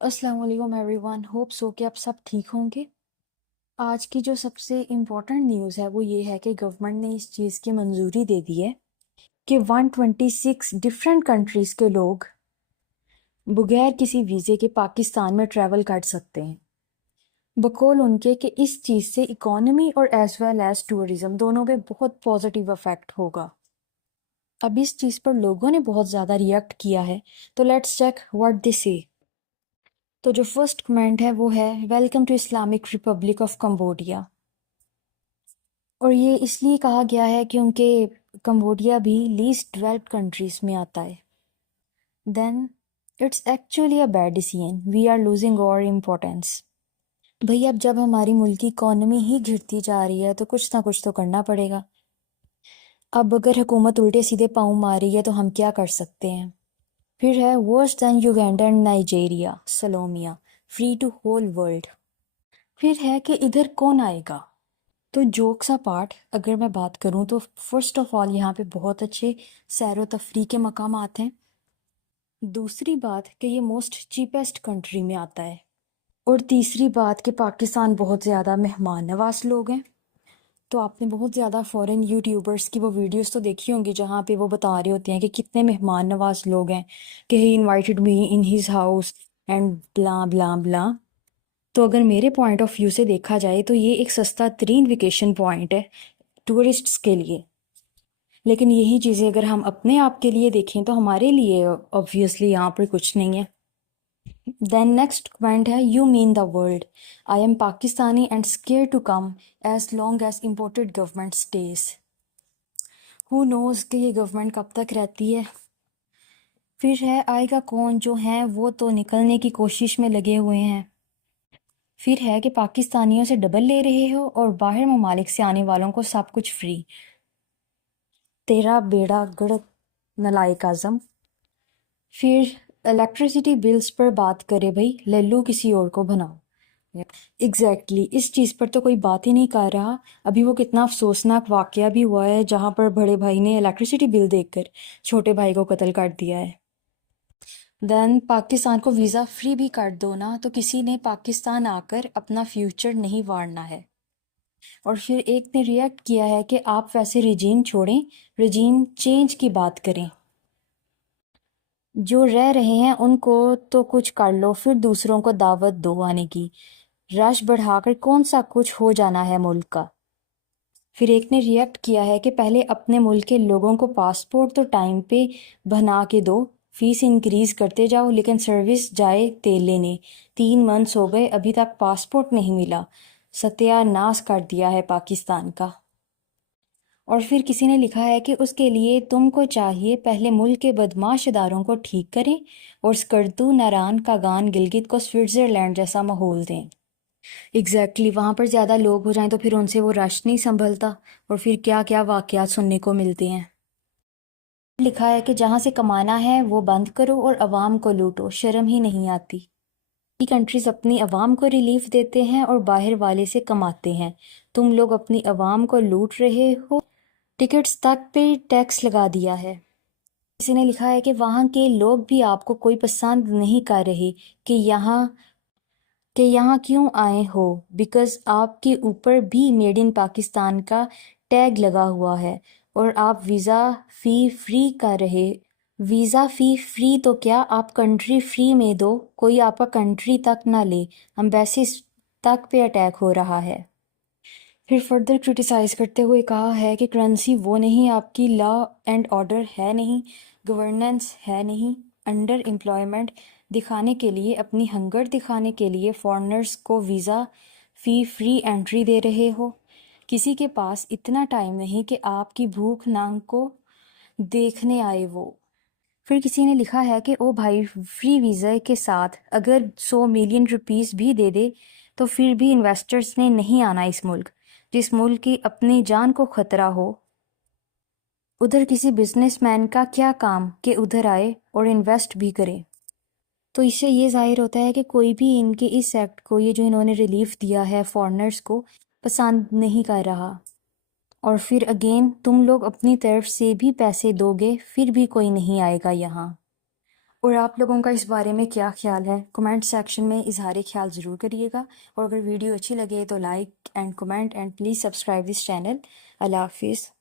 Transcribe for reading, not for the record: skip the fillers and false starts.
السلام علیکم every one, hope so کہ آپ سب ٹھیک ہوں گے۔ آج کی جو سب سے امپورٹنٹ نیوز ہے وہ یہ ہے کہ گورنمنٹ نے اس چیز کی منظوری دے دی ہے کہ 126 ڈفرینٹ کنٹریز کے لوگ بغیر کسی ویزے کے پاکستان میں ٹریول کر سکتے ہیں، بقول ان کے کہ اس چیز سے اکانومی اور ایز ویل ایز ٹورزم دونوں پہ بہت پازیٹیو افیکٹ ہوگا۔ اب اس چیز پر لوگوں نے بہت زیادہ ریئیکٹ کیا ہے، تو لیٹس چیک واٹ دے سے۔ تو جو فرسٹ کمنٹ ہے وہ ہے welcome to Islamic Republic of Cambodia, اور یہ اس لیے کہا گیا ہے کیونکہ کمبوڈیا بھی لیسٹ ڈیولپڈ کنٹریز میں آتا ہے۔ Then it's actually a bad decision, we are losing our importance. بھئی اب جب ہماری ملک کی اکانومی ہی گرتی جا رہی ہے تو کچھ نہ کچھ تو کرنا پڑے گا۔ اب اگر حکومت الٹے سیدھے پاؤں مار رہی ہے تو ہم کیا کر سکتے ہیں؟ پھر ہے worse than Uganda and Nigeria سلومیا فری ٹو ہول ورلڈ۔ پھر ہے کہ ادھر کون آئے گا؟ تو جوکس اپارٹ اگر میں بات کروں تو فرسٹ آف آل یہاں پہ بہت اچھے سیر و تفریح کے مقامات ہیں۔ دوسری بات کہ یہ موسٹ چیپسٹ کنٹری میں آتا ہے، اور تیسری بات کہ پاکستان بہت زیادہ مہمان نواز لوگ ہیں۔ تو آپ نے بہت زیادہ فورن یوٹیوبرس کی وہ ویڈیوز تو دیکھی ہوں گی جہاں پہ وہ بتا رہے ہوتے ہیں کہ کتنے مہمان نواز لوگ ہیں، کہ he invited me in his house and blah blah بلا۔ تو اگر میرے پوائنٹ آف ویو سے دیکھا جائے تو یہ ایک سستا ترین ویکیشن پوائنٹ ہے ٹورسٹس کے لیے، لیکن یہی چیزیں اگر ہم اپنے آپ کے لیے دیکھیں تو ہمارے لیے obviously یہاں پر کچھ نہیں ہے۔ دین نیکسٹ کمنٹ ہے you man the world, I am Pakistani and scared to come as long as imported government stays. Who knows کہ یہ گورنمنٹ کب تک رہتی ہے۔ پھر ہے آئے گا کون، جو ہیں وہ تو نکلنے کی کوشش میں لگے ہوئے ہیں۔ پھر ہے کہ پاکستانیوں سے ڈبل لے رہے ہو اور باہر ممالک سے آنے والوں کو سب کچھ فری۔ تیرا بیڑا گرک نالائق اعظم۔ پھر الیکٹریسٹی بلز پر بات کرے بھئی للو کسی اور کو بناؤ۔ ایگزیکٹلی اس چیز پر تو کوئی بات ہی نہیں کر رہا۔ ابھی وہ کتنا افسوسناک واقعہ بھی ہوا ہے جہاں پر بڑے بھائی نے الیکٹریسٹی بل دیکھ کر چھوٹے بھائی کو قتل کر دیا ہے۔ دین پاکستان کو ویزا فری بھی کر دو نا تو کسی نے پاکستان آ کر اپنا فیوچر نہیں وارنا ہے۔ اور پھر ایک نے ریئیکٹ کیا ہے کہ آپ ویسے رجیم چھوڑیں، رجیم چینج کی بات کریں، جو رہ رہے ہیں ان کو تو کچھ کر لو پھر دوسروں کو دعوت دو آنے کی، رش بڑھا کر کون سا کچھ ہو جانا ہے ملک کا۔ پھر ایک نے ریئیکٹ کیا ہے کہ پہلے اپنے ملک کے لوگوں کو پاسپورٹ تو ٹائم پہ بنا کے دو، فیس انکریز کرتے جاؤ لیکن سروس جائے تیل لینے، 3 منتھس ہو گئے ابھی تک پاسپورٹ نہیں ملا، ستیہ ناش کر دیا ہے پاکستان کا۔ اور پھر کسی نے لکھا ہے کہ اس کے لیے تم کو چاہیے پہلے ملک کے بدماش اداروں کو ٹھیک کریں اور سکردو ناران کاگان گلگت کو سوئٹزرلینڈ جیسا ماحول دیں۔ ایگزیکٹلی وہاں پر زیادہ لوگ ہو جائیں تو پھر ان سے وہ رش نہیں سنبھلتا اور پھر کیا کیا واقعات سننے کو ملتے ہیں۔ لکھا ہے کہ جہاں سے کمانا ہے وہ بند کرو اور عوام کو لوٹو، شرم ہی نہیں آتی۔ کنٹریز اپنی عوام کو ریلیف دیتے ہیں اور باہر والے سے کماتے ہیں، تم لوگ اپنی عوام کو لوٹ رہے ہو، ٹکٹس تک پہ ٹیکس لگا دیا ہے۔ کسی نے لکھا ہے کہ وہاں کے لوگ بھی آپ کو کوئی پسند نہیں کر رہے کہ یہاں کیوں آئے ہو، بیکاز آپ کے اوپر بھی میڈ ان پاکستان کا ٹیگ لگا ہوا ہے اور آپ ویزا فی فری کر رہے۔ ویزا فی فری تو کیا آپ کنٹری فری میں دو، کوئی آپ کا کنٹری تک نہ لے، امبیسیز تک پہ اٹیک ہو رہا ہے۔ پھر فردر کرٹیسائز کرتے ہوئے کہا ہے کہ کرنسی وہ نہیں آپ کی، لا اینڈ آرڈر ہے نہیں، گورننس ہے نہیں، انڈر امپلائمنٹ دکھانے کے لیے، اپنی ہنگر دکھانے کے لیے فارنرز کو ویزا فی فری انٹری دے رہے ہو، کسی کے پاس اتنا ٹائم نہیں کہ آپ کی بھوک ننگ کو دیکھنے آئے وہ۔ پھر کسی نے لکھا ہے کہ او بھائی فری ویزا کے ساتھ اگر 100 ملین روپیز بھی دے دے تو پھر بھی انویسٹرز نے نہیں آنا اس ملک، جس ملک کی اپنی جان کو خطرہ ہو۔ ادھر کسی بزنس مین کا کیا کام کہ ادھر آئے اور انویسٹ بھی کرے۔ تو اس سے یہ ظاہر ہوتا ہے کہ کوئی بھی ان کے اس ایکٹ کو، یہ جو انہوں نے ریلیف دیا ہے فارنرز کو، پسند نہیں کر رہا۔ اور پھر اگین تم لوگ اپنی طرف سے بھی پیسے دو گے پھر بھی کوئی نہیں آئے گا یہاں۔ اور آپ لوگوں کا اس بارے میں کیا خیال ہے؟ کمنٹ سیکشن میں اظہار خیال ضرور کریے گا، اور اگر ویڈیو اچھی لگے تو like and comment and please subscribe this channel. اللہ حافظ۔